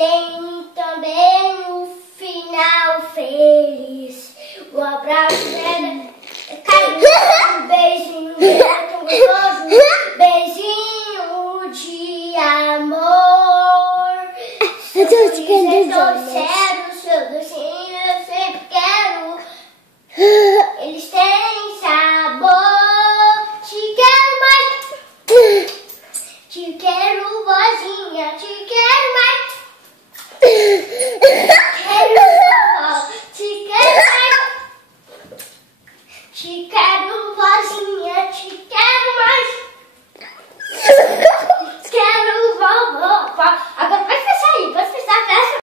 tem também um final feliz. O abraço é carinho, um beijinho tão gostoso, beijinho de amor. Seu sorriso é tão sério, seu docinho eu sempre quero.